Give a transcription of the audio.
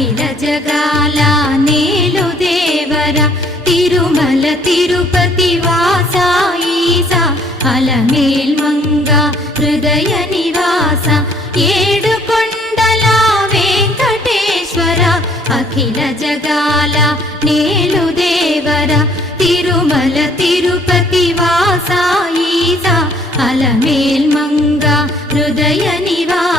అఖిల జగాల నేలు దేవర తిరుమల తిరుపతి వాస ఈస అలమేల్ మంగ హృదయ నివాస ఏడు కొండల వెంకటేశ్వర అఖిల జగాల నేలు దేవర తిరుమల తిరుపతి వాస ఈస అలమేల్ మంగ హృదయ నివాస